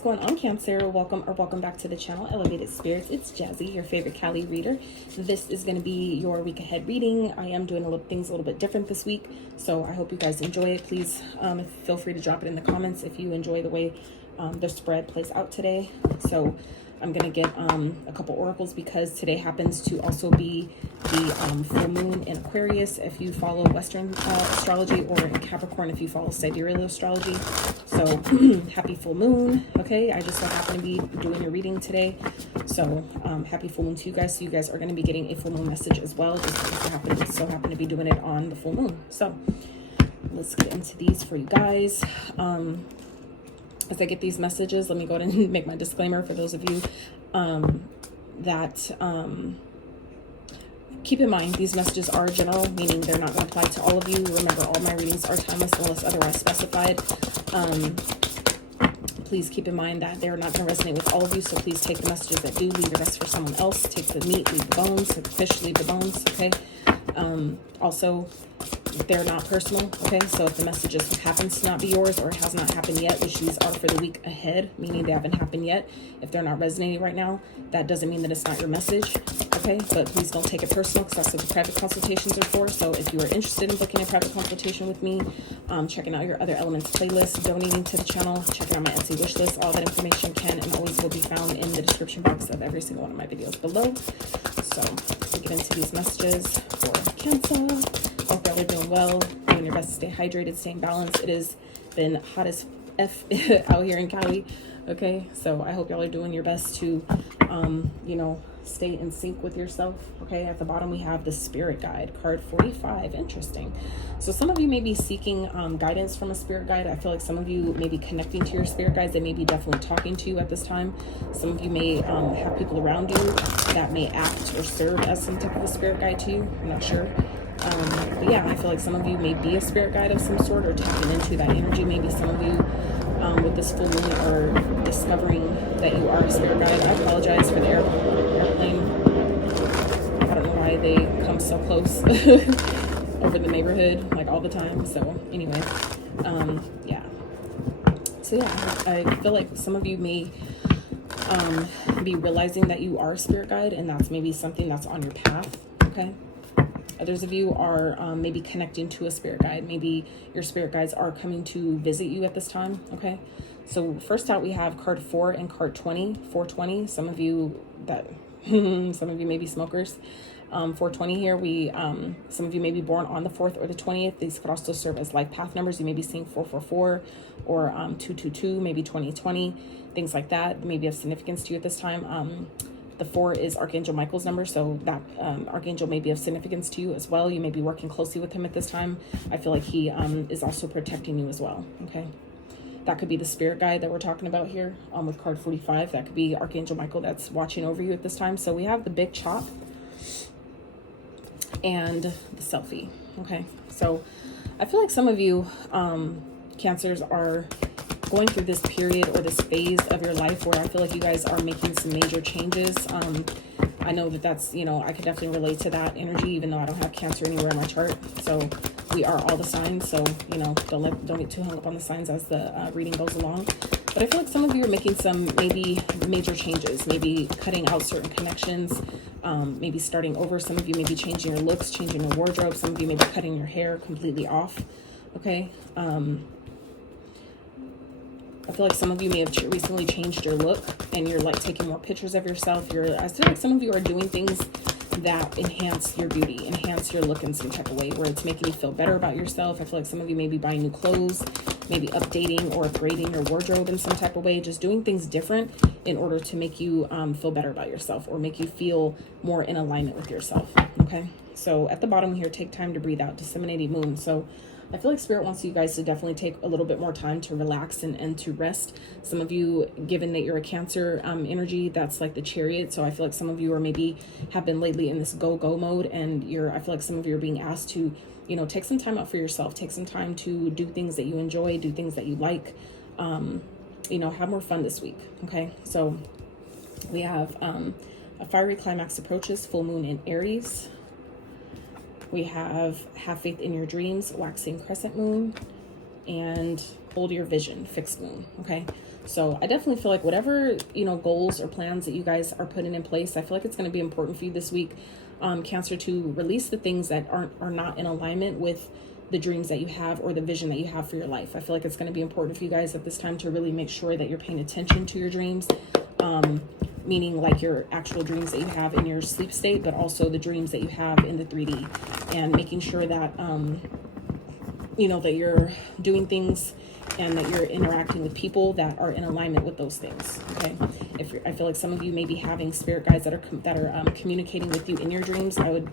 is going on, Cancer? Welcome back to the channel, Elevated Spirits. It's Jazzy, your favorite Cali reader. This is going to be your week ahead reading. I am doing things a little bit different this week, so I hope you guys enjoy it. Please feel free to drop it in the comments if you enjoy the way the spread plays out today. So I'm going to get a couple oracles because today happens to also be the full moon in Aquarius if you follow Western astrology, or in Capricorn if you follow sidereal astrology. So happy full moon. Okay, I just so happen to be doing your reading today. So happy full moon to you guys. So you guys are going to be getting a full moon message as well, just because I so happen to be doing it on the full moon. So let's get into these for you guys. As I get these messages, let me go ahead and make my disclaimer for those of you that keep in mind these messages are general, meaning they're not going to apply to all of you. Remember, all my readings are timeless unless otherwise specified. Please keep in mind that they're not going to resonate with all of you, so please take the messages that do, leave the rest for someone else. Take the meat, leave the bones. Take the fish, leave the bones, okay? Also, they're not personal, okay? So if the message just happens to not be yours, or it has not happened yet, which these are for the week ahead, meaning they haven't happened yet, if they're not resonating right now, that doesn't mean that it's not your message, okay? But please don't take it personal, because that's what the private consultations are for. So if you are interested in booking a private consultation with me, checking out your other elements playlist, donating to the channel, checking out my Etsy wish list, all that information can and always will be found in the description box of every single one of my videos below. So let's get into these messages for Cancer. Hope y'all are doing well, doing your best to stay hydrated, staying balanced. It has been hot as F out here in Cali, okay? So I hope y'all are doing your best to, you know, stay in sync with yourself, okay? At the bottom, we have the Spirit Guide, card 45. Interesting. So some of you may be seeking guidance from a spirit guide. I feel like some of you may be connecting to your spirit guides. They may be definitely talking to you at this time. Some of you may have people around you that may act or serve as some type of a spirit guide to you. I'm not sure. But yeah, I feel like some of you may be a spirit guide of some sort, or tapping into that energy. Maybe some of you with this full moon are discovering that you are a spirit guide. I apologize for the airplane. I don't know why they come so close over the neighborhood like all the time. So anyway, yeah. So yeah, I feel like some of you may be realizing that you are a spirit guide, and that's maybe something that's on your path, okay? Others of you are maybe connecting to a spirit guide. Maybe your spirit guides are coming to visit you at this time, okay? So first out, we have card 4 and card 20, 420. Some of you may be smokers. 420 here, some of you may be born on the 4th or the 20th. These could also serve as life path numbers. You may be seeing 444 or 222, maybe 2020, things like that. Maybe of significance to you at this time. The 4 is Archangel Michael's number, so that Archangel may be of significance to you as well. You may be working closely with him at this time. I feel like he is also protecting you as well, okay? That could be the spirit guide that we're talking about here with card 45. That could be Archangel Michael that's watching over you at this time. So we have the big chop and the selfie, okay? So I feel like some of you Cancers are going through this period or this phase of your life where I feel like you guys are making some major changes. I know that's, you know, I could definitely relate to that energy, even though I don't have Cancer anywhere in my chart. So we are all the signs. So, you know, don't get too hung up on the signs as the reading goes along. But I feel like some of you are making some maybe major changes, maybe cutting out certain connections, maybe starting over. Some of you may be changing your looks, changing your wardrobe. Some of you may be cutting your hair completely off. Okay. I feel like some of you may have recently changed your look, and you're like taking more pictures of yourself. I feel like some of you are doing things that enhance your beauty, enhance your look in some type of way, where it's making you feel better about yourself. I feel like some of you may be buying new clothes, maybe updating or upgrading your wardrobe in some type of way, just doing things different in order to make you feel better about yourself, or make you feel more in alignment with yourself, okay? So at the bottom here, take time to breathe out, disseminating moon. So I feel like Spirit wants you guys to definitely take a little bit more time to relax and to rest. Some of you, given that you're a Cancer energy, that's like the Chariot. So I feel like some of you are maybe have been lately in this go mode, and I feel like some of you are being asked to, you know, take some time out for yourself, take some time to do things that you enjoy, do things that you like, you know, have more fun this week, okay? So we have a fiery climax approaches, full moon in Aries. We have faith in your dreams, waxing crescent moon, and hold your vision, fixed moon, okay? So I definitely feel like whatever, you know, goals or plans that you guys are putting in place, I feel like it's going to be important for you this week, Cancer, to release the things that are not in alignment with the dreams that you have or the vision that you have for your life. I feel like it's going to be important for you guys at this time to really make sure that you're paying attention to your dreams, meaning like your actual dreams that you have in your sleep state, but also the dreams that you have in the 3D, and making sure that, you know, that you're doing things and that you're interacting with people that are in alignment with those things. Okay, I feel like some of you may be having spirit guides that are communicating with you in your dreams. I would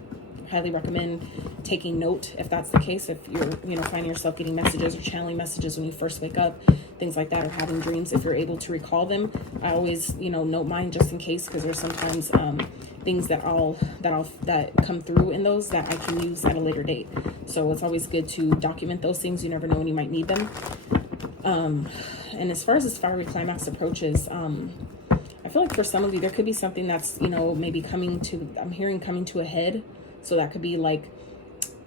highly recommend taking note if that's the case. If you're, you know, finding yourself getting messages or channeling messages when you first wake up, things like that, or having dreams, if you're able to recall them, I always, you know, note mine just in case, because there's sometimes things that come through in those that I can use at a later date. So it's always good to document those things. You never know when you might need them. And as far as this fiery climax approaches, I feel like for some of you, there could be something that's, you know, maybe coming to a head. So that could be like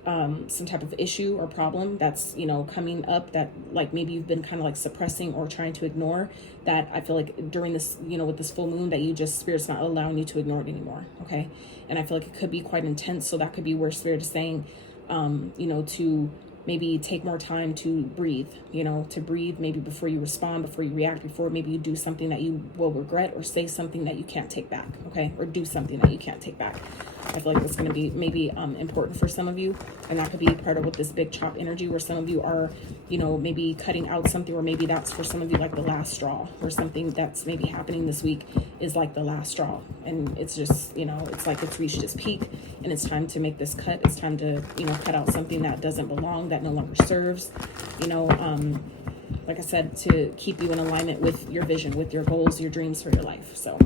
some type of issue or problem that's, you know, coming up that like maybe you've been kind of like suppressing or trying to ignore, that I feel like during this, you know, with this full moon, that you just, Spirit's not allowing you to ignore it anymore. Okay. And I feel like it could be quite intense. So that could be where Spirit is saying, you know, to maybe take more time to breathe, you know, to breathe maybe before you respond, before you react, before maybe you do something that you will regret, or say something that you can't take back. Okay. Or do something that you can't take back. I feel like that's going to be maybe important for some of you, and that could be part of what this big chop energy, where some of you are, you know, maybe cutting out something, or maybe that's for some of you like the last straw, or something that's maybe happening this week is like the last straw, and it's just, you know, it's like it's reached its peak and it's time to make this cut. It's time to, you know, cut out something that doesn't belong, that no longer serves, you know, like I said, to keep you in alignment with your vision, with your goals, your dreams for your life. So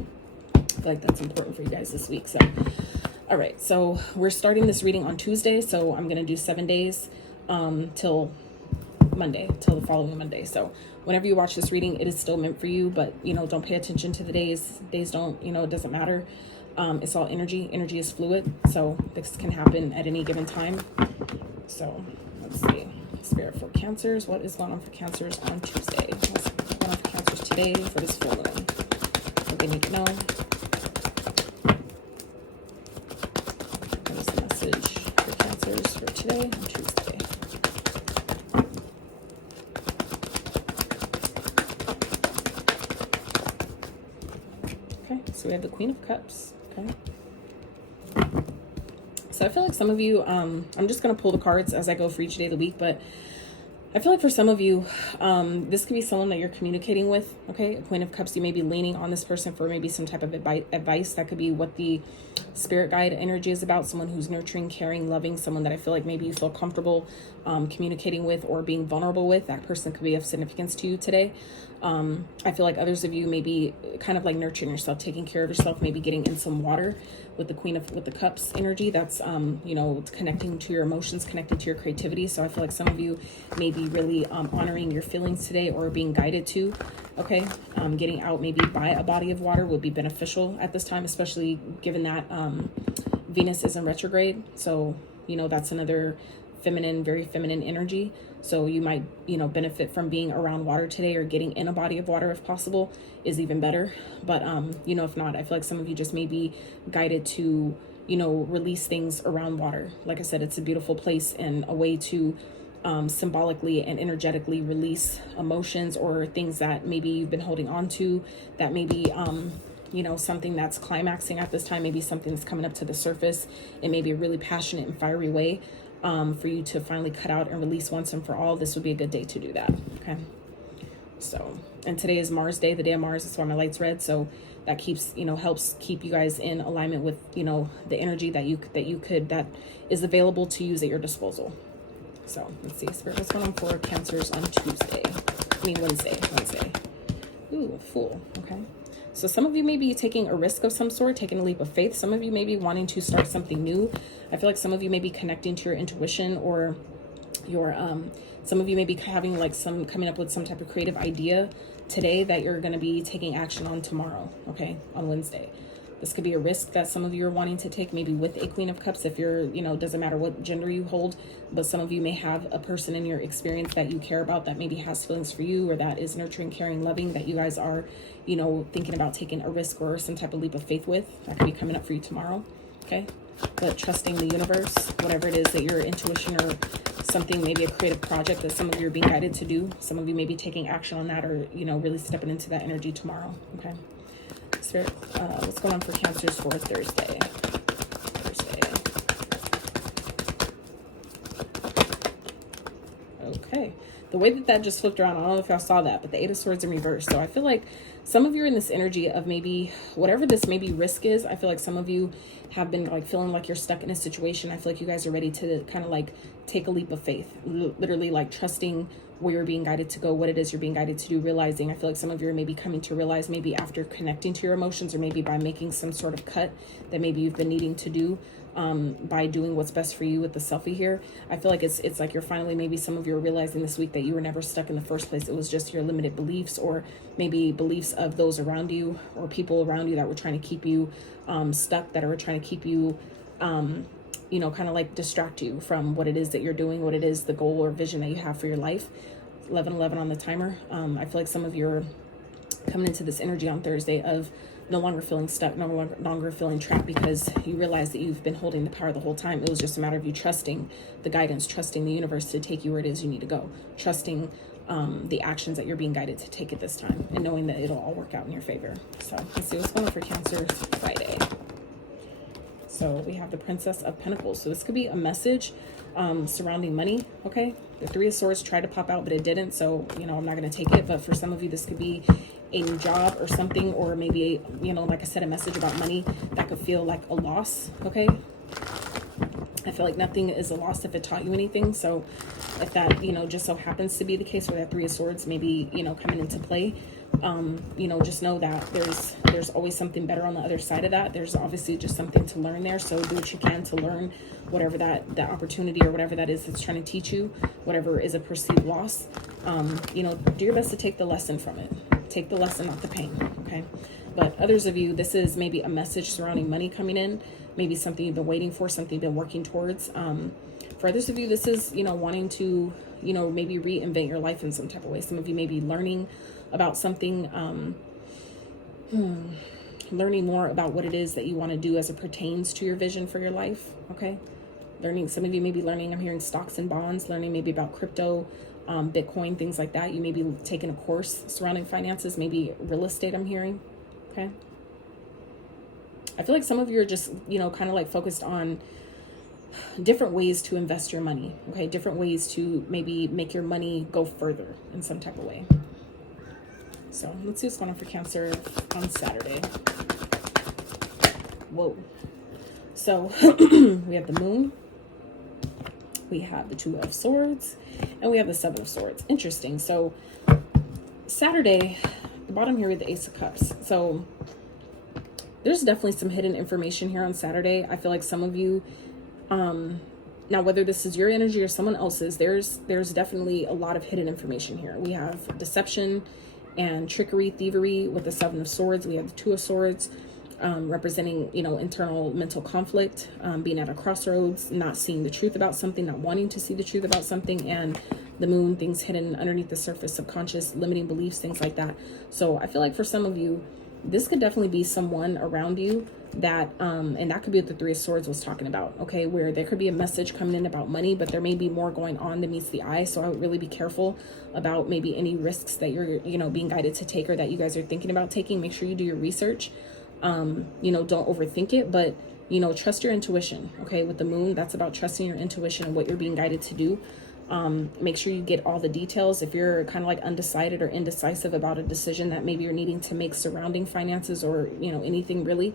I feel like that's important for you guys this week. So all right, so we're starting this reading on Tuesday, so I'm going to do 7 days till the following Monday. So whenever you watch this reading, it is still meant for you, but, you know, don't pay attention to the days. Days don't, you know, it doesn't matter. It's all energy. Energy is fluid, so this can happen at any given time. So let's see. Spirit for Cancers. What is going on for Cancers on Tuesday? What's going on for Cancers today for this full moon? What they need to know. For Cancers for today on Tuesday. Okay, so we have the Queen of Cups. Okay. So I feel like some of you, I'm just going to pull the cards as I go for each day of the week, but I feel like for some of you, this could be someone that you're communicating with. Okay, a Queen of Cups, you may be leaning on this person for maybe some type of advice. That could be what the spirit guide energy is about. Someone who's nurturing, caring, loving, someone that I feel like maybe you feel comfortable communicating with or being vulnerable with. That person could be of significance to you today. I feel like others of you may be kind of like nurturing yourself, taking care of yourself, maybe getting in some water with the Cups energy. That's, you know, connecting to your emotions, connecting to your creativity. So I feel like some of you may be really honoring your feelings today, or being guided to. Okay. Getting out maybe by a body of water would be beneficial at this time, especially given that Venus is in retrograde. So, you know, that's another feminine, very feminine energy. So you might, you know, benefit from being around water today, or getting in a body of water if possible is even better. But, you know, if not, I feel like some of you just may be guided to, you know, release things around water. Like I said, it's a beautiful place and a way to symbolically and energetically release emotions or things that maybe you've been holding on to, that maybe, you know, something that's climaxing at this time, maybe something that's coming up to the surface in maybe a really passionate and fiery way. For you to finally cut out and release once and for all. This would be a good day to do that. Okay. So, and today is Mars Day, the day of Mars. That's why my light's red. So that keeps, you know, helps keep you guys in alignment with, you know, the energy that that is available to use at your disposal. So let's see. Spirit, what's going on for Cancers on Wednesday. Ooh, Fool. Okay. So some of you may be taking a risk of some sort, taking a leap of faith. Some of you may be wanting to start something new. I feel like some of you may be connecting to your intuition, or your, some of you may be having like coming up with some type of creative idea today that you're going to be taking action on tomorrow. Okay. On Wednesday. This could be a risk that some of you are wanting to take, maybe with a Queen of Cups, if you're, you know, doesn't matter what gender you hold, but some of you may have a person in your experience that you care about that maybe has feelings for you, or that is nurturing, caring, loving, that you guys are, you know, thinking about taking a risk or some type of leap of faith with. That could be coming up for you tomorrow, okay? But trusting the universe, whatever it is that your intuition or something, maybe a creative project that some of you are being guided to do. Some of you may be taking action on that, or, you know, really stepping into that energy tomorrow, okay? Spirit, what's going on for Cancers for Thursday? Okay. The way that just flipped around, I don't know if y'all saw that, but the Eight of Swords in reverse. So I feel like some of you are in this energy of maybe whatever this maybe risk is. I feel like some of you have been like feeling like you're stuck in a situation. I feel like you guys are ready to kind of like take a leap of faith, literally like trusting where you're being guided to go, what it is you're being guided to do, realizing. I feel like some of you are maybe coming to realize, maybe after connecting to your emotions, or maybe by making some sort of cut that maybe you've been needing to do, by doing what's best for you with the selfie here. I feel like it's like you're finally, maybe some of you are realizing this week that you were never stuck in the first place. It was just your limited beliefs, or maybe beliefs of those around you or people around you that were trying to keep you stuck, that are trying to keep you you know, kind of like distract you from what it is that you're doing, what it is, the goal or vision that you have for your life. 11:11 on the timer. I feel like some of you are coming into this energy on Thursday of no longer feeling stuck, no longer feeling trapped, because you realize that you've been holding the power the whole time. It was just a matter of you trusting the guidance, trusting the universe to take you where it is you need to go, trusting the actions that you're being guided to take at this time, and knowing that it'll all work out in your favor. So let's see what's going on for Cancer Friday. So we have the Princess of Pentacles. So this could be a message surrounding money, okay? The Three of Swords tried to pop out, but it didn't. So, you know, I'm not going to take it. But for some of you, this could be a new job or something, or maybe, you know, like I said, a message about money that could feel like a loss, okay? I feel like nothing is a loss if it taught you anything. So if that, you know, just so happens to be the case, where that Three of Swords maybe, you know, coming into play, you know, just know that there's always something better on the other side of that. There's obviously just something to learn there. So do what you can to learn whatever that opportunity or whatever that is that's trying to teach you, whatever is a perceived loss. You know, do your best to take the lesson from it. Take the lesson, not the pain, okay? But others of you, this is maybe a message surrounding money coming in, maybe something you've been waiting for, something you've been working towards. For others of you, this is, you know, wanting to, you know, maybe reinvent your life in some type of way. Some of you may be learning about something, learning more about what it is that you want to do as it pertains to your vision for your life, okay? Learning, some of you may be learning, I'm hearing stocks and bonds, learning maybe about crypto, Bitcoin, things like that. You may be taking a course surrounding finances, maybe real estate, I'm hearing, okay? I feel like some of you are just, you know, kind of like focused on different ways to invest your money, okay? Different ways to maybe make your money go further in some type of way. So let's see what's going on for Cancer on Saturday. Whoa. So we have the Moon, we have the Two of Swords, and we have the Seven of Swords. Interesting. So Saturday, the bottom here with the Ace of Cups. So there's definitely some hidden information here on Saturday. I feel like some of you, now whether this is your energy or someone else's, there's definitely a lot of hidden information here. We have deception and trickery, thievery with the Seven of Swords. We have the Two of Swords, representing, you know, internal mental conflict, being at a crossroads, not seeing the truth about something, not wanting to see the truth about something, and the Moon, things hidden underneath the surface, subconscious, limiting beliefs, things like that. So I feel like for some of you, this could definitely be someone around you that, and that could be what the Three of Swords was talking about, okay, where there could be a message coming in about money, but there may be more going on than meets the eye. So I would really be careful about maybe any risks that you're, you know, being guided to take, or that you guys are thinking about taking. Make sure you do your research. You know, don't overthink it, but, you know, trust your intuition, okay? With the Moon, that's about trusting your intuition and what you're being guided to do. Make sure you get all the details. If you're kind of like undecided or indecisive about a decision that maybe you're needing to make surrounding finances, or, you know, anything really,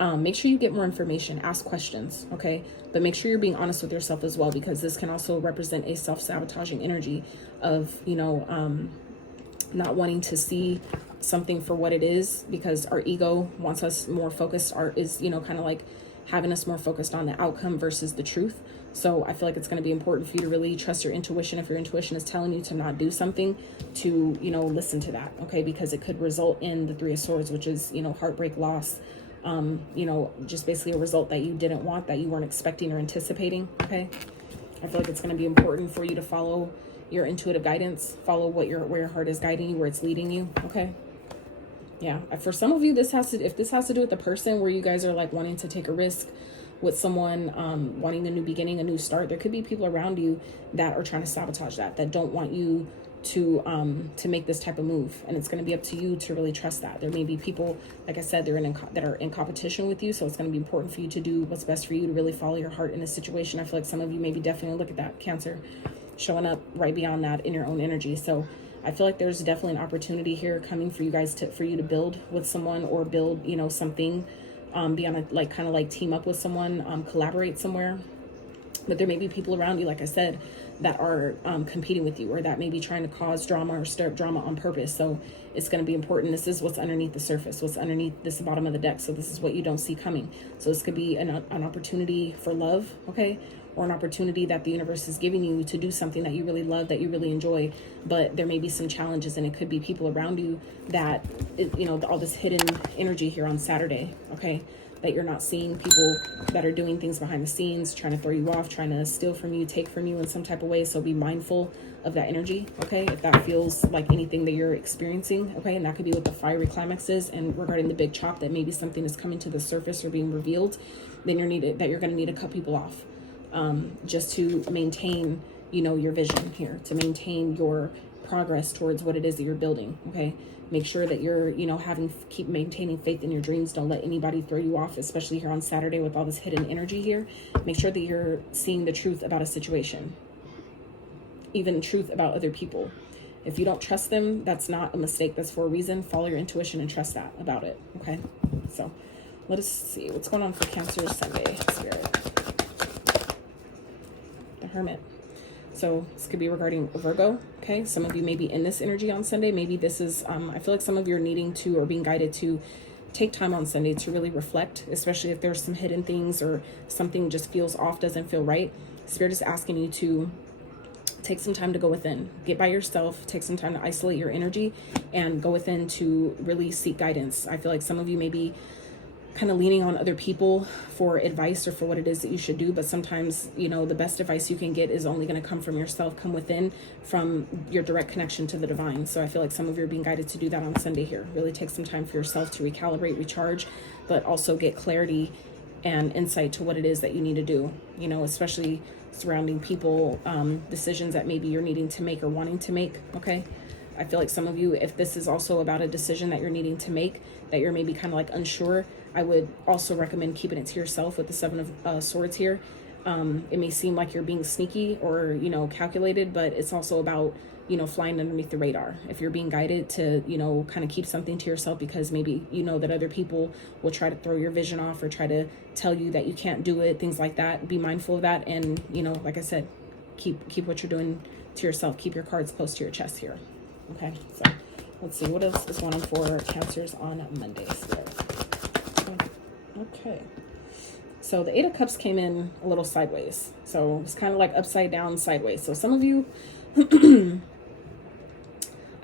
make sure you get more information, ask questions, okay? But make sure you're being honest with yourself as well, because this can also represent a self-sabotaging energy of, you know, not wanting to see something for what it is, because our ego wants us more focused, is, you know, kind of like having us more focused on the outcome versus the truth. So I feel like it's going to be important for you to really trust your intuition. If your intuition is telling you to not do something, to, you know, listen to that, okay? Because it could result in the Three of Swords, which is, you know, heartbreak, loss, you know, just basically a result that you didn't want, that you weren't expecting or anticipating. Okay. I feel like it's going to be important for you to follow your intuitive guidance, follow where your heart is guiding you, where it's leading you. Okay. Yeah. For some of you, if this has to do with the person where you guys are like wanting to take a risk with someone, wanting a new beginning, a new start, there could be people around you that are trying to sabotage that don't want you to make this type of move. And it's going to be up to you to really trust that. There may be people, like I said, that are in competition with you. So it's going to be important for you to do what's best for you, to really follow your heart in a situation. I feel like some of you maybe definitely look at that Cancer showing up right beyond that in your own energy. So I feel like there's definitely an opportunity here coming for you guys for you to build with someone, or build, you know, something, be on a kind of team up with someone, collaborate somewhere. But there may be people around you, like I said, that are competing with you, or that may be trying to cause drama or stir up drama on purpose. So it's going to be important. This is what's underneath the surface, what's underneath this bottom of the deck. So this is what you don't see coming. So this could be an opportunity for love, okay? Or an opportunity that the universe is giving you to do something that you really love, that you really enjoy. But there may be some challenges, and it could be people around you that, you know, all this hidden energy here on Saturday, okay? That you're not seeing, people that are doing things behind the scenes, trying to throw you off, trying to steal from you, take from you in some type of way. So be mindful of that energy, okay? If that feels like anything that you're experiencing, okay? And that could be what the fiery climax is. And regarding the big chop, that maybe something is coming to the surface or being revealed, then you're going to need to cut people off, just to maintain, you know, your vision here, to maintain your progress towards what it is that you're building, okay? Make sure that you're, you know, keep maintaining faith in your dreams. Don't let anybody throw you off, especially here on Saturday with all this hidden energy here. Make sure that you're seeing the truth about a situation, even truth about other people. If you don't trust them, that's not a mistake. That's for a reason. Follow your intuition and trust that about it, okay? So let us see what's going on for Cancer Sunday, Spirit. The Hermit. So this could be regarding Virgo, okay? Some of you may be in this energy on Sunday. Maybe this is, I feel like some of you are needing to, or being guided to, take time on Sunday to really reflect, especially if there's some hidden things or something just feels off, doesn't feel right. Spirit is asking you to take some time to go within, get by yourself, take some time to isolate your energy and go within to really seek guidance. I feel like some of you may be kind of leaning on other people for advice or for what it is that you should do, but sometimes, you know, the best advice you can get is only going to come from yourself, come within, from your direct connection to the divine. So I feel like some of you are being guided to do that on Sunday here. Really take some time for yourself to recalibrate, recharge, but also get clarity and insight to what it is that you need to do, you know, especially surrounding people, decisions that maybe you're needing to make or wanting to make, okay? I feel like some of you, if this is also about a decision that you're needing to make, that you're maybe kind of like unsure, I would also recommend keeping it to yourself with the Seven of Swords here. It may seem like you're being sneaky or, you know, calculated, but it's also about, you know, flying underneath the radar. If you're being guided to, you know, kind of keep something to yourself because maybe you know that other people will try to throw your vision off or try to tell you that you can't do it, things like that, be mindful of that. And, you know, like I said, keep what you're doing to yourself. Keep your cards close to your chest here. Okay, so let's see what else is going on for Cancers on Monday, Spirit. Okay, so the Eight of Cups came in a little sideways, so it's kind of like upside down, sideways. So some of you,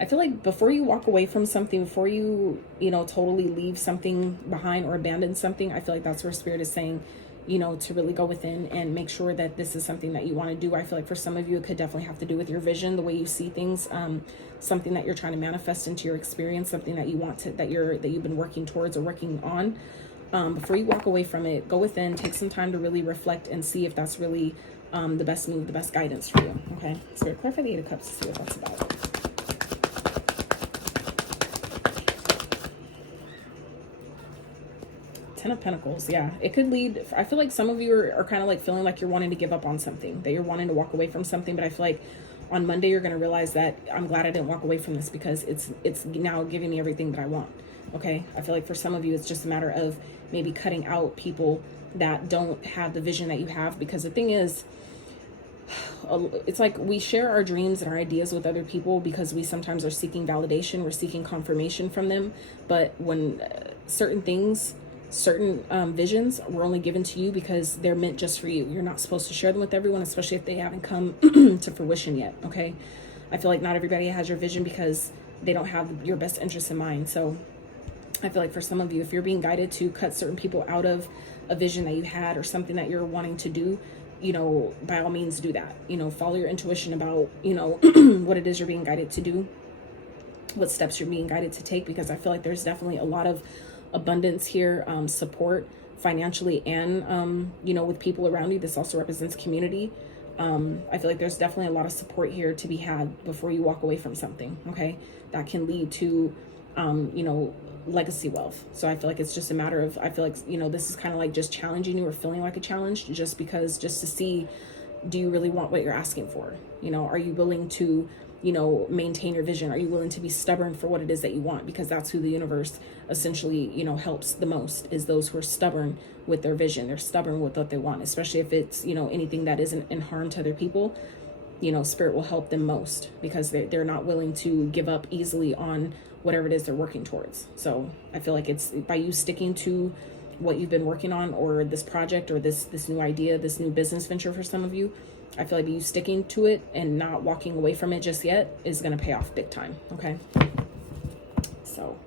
I feel like before you walk away from something, before you, you know, totally leave something behind or abandon something, I feel like that's where Spirit is saying, you know, to really go within and make sure that this is something that you want to do. I feel like for some of you, it could definitely have to do with your vision, the way you see things, something that you're trying to manifest into your experience, something that you want to, that you've been working towards or working on. Before you walk away from it, go within, take some time to really reflect and see if that's really the best move, the best guidance for you. Okay, Spirit, clarify the Eight of Cups to see what that's about. Ten of Pentacles, yeah. It could lead, I feel like some of you are kind of like feeling like you're wanting to give up on something, that you're wanting to walk away from something, but I feel like on Monday you're going to realize that I'm glad I didn't walk away from this because it's now giving me everything that I want. Okay, I feel like for some of you it's just a matter of maybe cutting out people that don't have the vision that you have, because the thing is, it's like we share our dreams and our ideas with other people because we sometimes are seeking validation, we're seeking confirmation from them, but when certain things, certain visions were only given to you because they're meant just for you. You're not supposed to share them with everyone, especially if they haven't come to fruition yet, okay? I feel like not everybody has your vision because they don't have your best interests in mind. So I feel like for some of you, if you're being guided to cut certain people out of a vision that you had or something that you're wanting to do, you know, by all means do that. You know, follow your intuition about, you know, what it is you're being guided to do, what steps you're being guided to take, because I feel like there's definitely a lot of abundance here, support financially and, you know, with people around you. This also represents community. I feel like there's definitely a lot of support here to be had before you walk away from something, okay? That can lead to, you know, legacy wealth. So I feel like it's just a matter of, I feel like, you know, this is kind of like just challenging you or feeling like a challenge, just to see, do you really want what you're asking for? You know, are you willing to, you know, maintain your vision? Are you willing to be stubborn for what it is that you want? Because that's who the universe essentially, you know, helps the most, is those who are stubborn with their vision. They're stubborn with what they want, especially if it's, you know, anything that isn't in harm to other people. You know, spirit will help them most because they're not willing to give up easily on whatever it is they're working towards. So I feel like it's by you sticking to what you've been working on, or this project, or this new idea, this new business venture for some of you, I feel like you sticking to it and not walking away from it just yet is going to pay off big time. Okay. So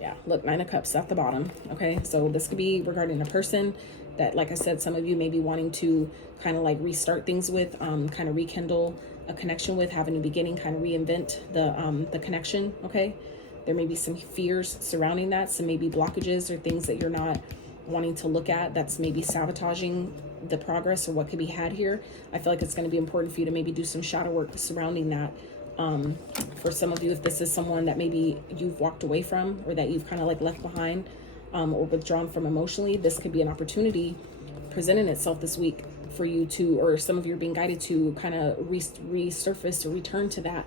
yeah, look, 9 of Cups at the bottom. Okay. So this could be regarding a person that, like I said, some of you may be wanting to kind of like restart things with, kind of rekindle a connection with, have a new beginning, kind of reinvent the connection. Okay. There may be some fears surrounding that, some maybe blockages or things that you're not wanting to look at that's maybe sabotaging the progress or what could be had here. I feel like it's going to be important for you to maybe do some shadow work surrounding that. For some of you, if this is someone that maybe you've walked away from, or that you've kind of like left behind, or withdrawn from emotionally, this could be an opportunity presenting itself this week for you to, or some of you are being guided to kind of resurface or return to that,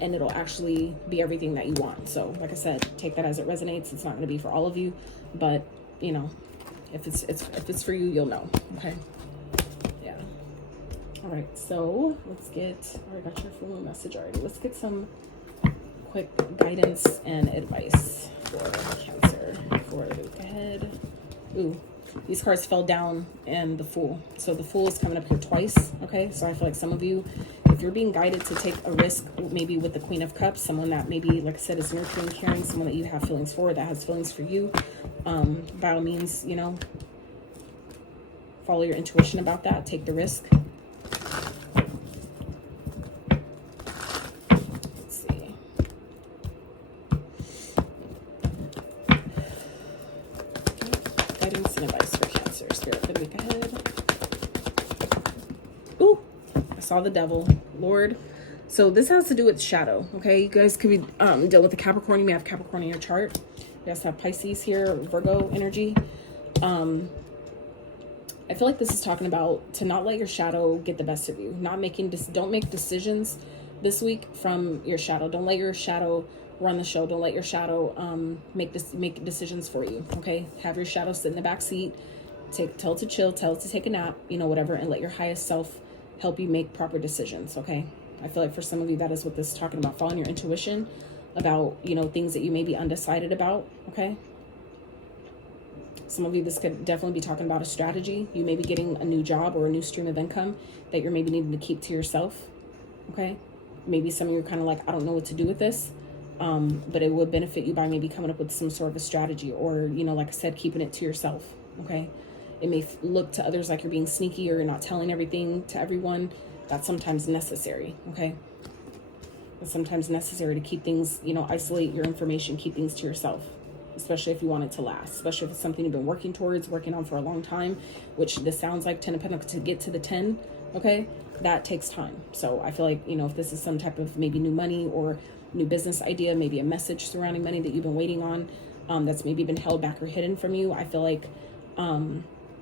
and it'll actually be everything that you want. So like I said, take that as it resonates. It's not going to be for all of you, but you know, if it's for you, you'll know. Okay. Yeah. All right. So let's get, I got your full moon message already. Let's get some quick guidance and advice for Cancer for the week ahead. Ooh, these cards fell down and the Fool. So the Fool is coming up here twice. Okay. So I feel like some of you, if you're being guided to take a risk, maybe with the Queen of Cups, someone that maybe, like I said, is nurturing, caring, someone that you have feelings for, that has feelings for you, by all means, you know, follow your intuition about that. Take the risk. Let's see. Guidance and advice for Cancer. Spirit for the week ahead. Ooh, I saw the Devil. Lord. So this has to do with shadow. Okay, you guys could be dealing with the Capricorn. You may have Capricorn in your chart. You guys have Pisces here, Virgo energy. I feel like this is talking about to not let your shadow get the best of you. Don't make decisions this week from your shadow. Don't let your shadow run the show. Don't let your shadow make decisions for you. Okay, have your shadow sit in the back seat. Tell it to chill. Tell it to take a nap. You know, whatever, and let your highest self help you make proper decisions. Okay, I feel like for some of you that is what this is talking about. Following your intuition about, you know, things that you may be undecided about. Okay, some of you, this could definitely be talking about a strategy. You may be getting a new job or a new stream of income that you're maybe needing to keep to yourself. Okay, maybe some of you are kind of like, I don't know what to do with this, but it would benefit you by maybe coming up with some sort of a strategy, or, you know, like I said, keeping it to yourself. Okay, it may look to others like you're being sneaky or you're not telling everything to everyone. That's sometimes necessary. Okay, it's sometimes necessary to keep things, you know, isolate your information, keep things to yourself, especially if you want it to last, especially if it's something you've been working on for a long time, which this sounds like 10 of Pentacles to get to the 10. Okay, that takes time. So I feel like, you know, if this is some type of maybe new money or new business idea, maybe a message surrounding money that you've been waiting on, that's maybe been held back or hidden from you, I feel like,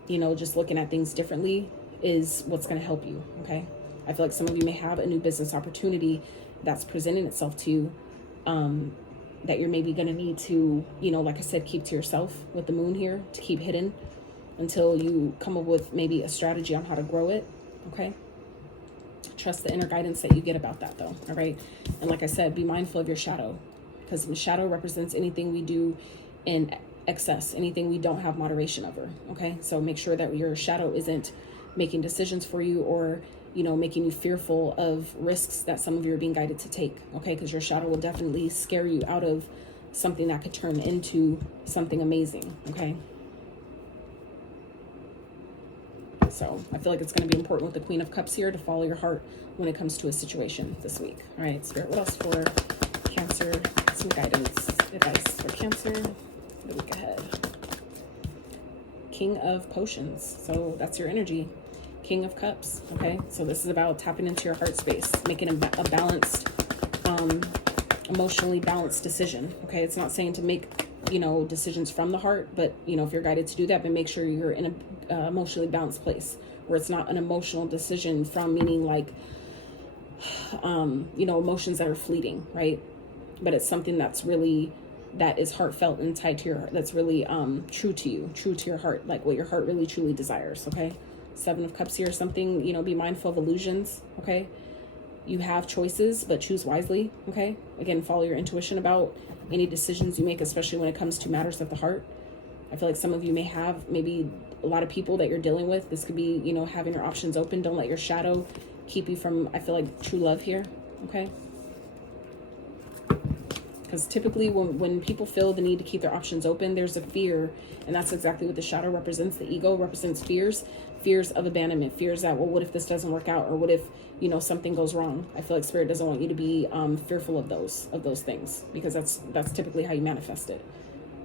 you know, just looking at things differently is what's going to help you. Okay, I feel like some of you may have a new business opportunity that's presenting itself to you, that you're maybe going to need to, you know, like I said, keep to yourself with the moon here, to keep hidden until you come up with maybe a strategy on how to grow it. Okay, trust the inner guidance that you get about that though. All right, and like I said, be mindful of your shadow, because the shadow represents anything we do in excess, anything we don't have moderation over. Okay, so make sure that your shadow isn't making decisions for you, or, you know, making you fearful of risks that some of you are being guided to take. Okay, because your shadow will definitely scare you out of something that could turn into something amazing, okay? So I feel like it's going to be important with the Queen of Cups here to follow your heart when it comes to a situation this week. All right, Spirit, what else for Cancer? Some guidance, advice for Cancer the week ahead. King of Potions. So that's your energy. King of Cups. Okay, so this is about tapping into your heart space, making a balanced, emotionally balanced decision. Okay, it's not saying to make, you know, decisions from the heart, but, you know, if you're guided to do that, but make sure you're in a emotionally balanced place where it's not an emotional decision from, meaning like, you know, emotions that are fleeting, right? But it's something that's really, that is heartfelt and tied to your heart, that's really true to you, true to your heart, like what your heart really truly desires. Okay, 7 of Cups here, something, you know, be mindful of illusions. Okay, you have choices, but choose wisely. Okay, again, follow your intuition about any decisions you make, especially when it comes to matters of the heart. I feel like some of you may have maybe a lot of people that you're dealing with. This could be, you know, having your options open. Don't let your shadow keep you from, I feel like, true love here. Okay, because typically when people feel the need to keep their options open, there's a fear, and that's exactly what the shadow represents. The ego represents fears of abandonment, fears that, well, what if this doesn't work out, or what if, you know, something goes wrong. I feel like Spirit doesn't want you to be fearful of those things, because that's typically how you manifest it.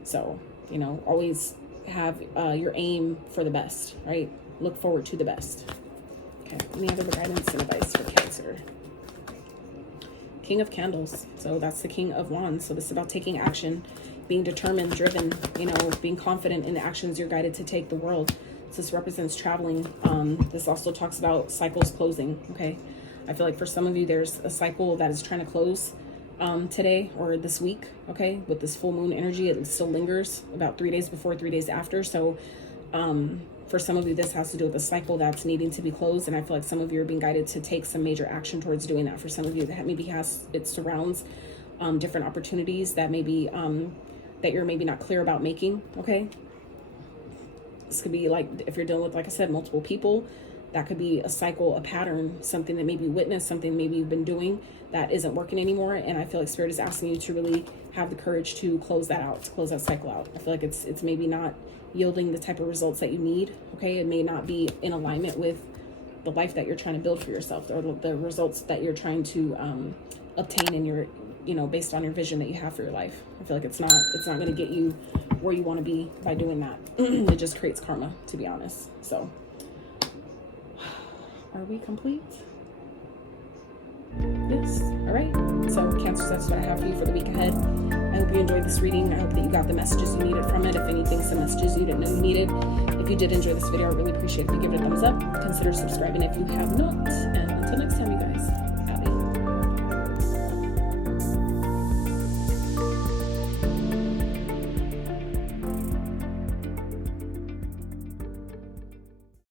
So, you know, always have your aim for the best, right? Look forward to the best. Okay, any other guidance and advice for Cancer? King of Candles. So that's the King of Wands. So this is about taking action, being determined, driven, you know, being confident in the actions you're guided to take the world. So this represents traveling. This also talks about cycles closing. Okay, I feel like for some of you, there's a cycle that is trying to close today or this week. Okay, with this full moon energy, it still lingers about 3 days before, 3 days after. So for some of you, this has to do with a cycle that's needing to be closed, and I feel like some of you are being guided to take some major action towards doing that. For some of you, that maybe it surrounds different opportunities that maybe that you're maybe not clear about making. Okay, this could be like, if you're dealing with, like I said, multiple people, that could be a cycle, a pattern, something that maybe you witnessed, something maybe you've been doing that isn't working anymore. And I feel like Spirit is asking you to really have the courage to close that out, to close that cycle out. I feel like it's maybe not yielding the type of results that you need. Okay, it may not be in alignment with the life that you're trying to build for yourself, or the results that you're trying to obtain in your, you know, based on your vision that you have for your life. I feel like it's not going to get you where you want to be by doing that. It just creates karma, to be honest. So are we complete? Yes. All right. So Cancer, that's what I have for you for the week ahead. I hope you enjoyed this reading. I hope that you got the messages you needed from it. If anything, some messages you didn't know you needed. If you did enjoy this video, I really appreciate it if you give it a thumbs up. Consider subscribing if you have not. And until next time, you guys.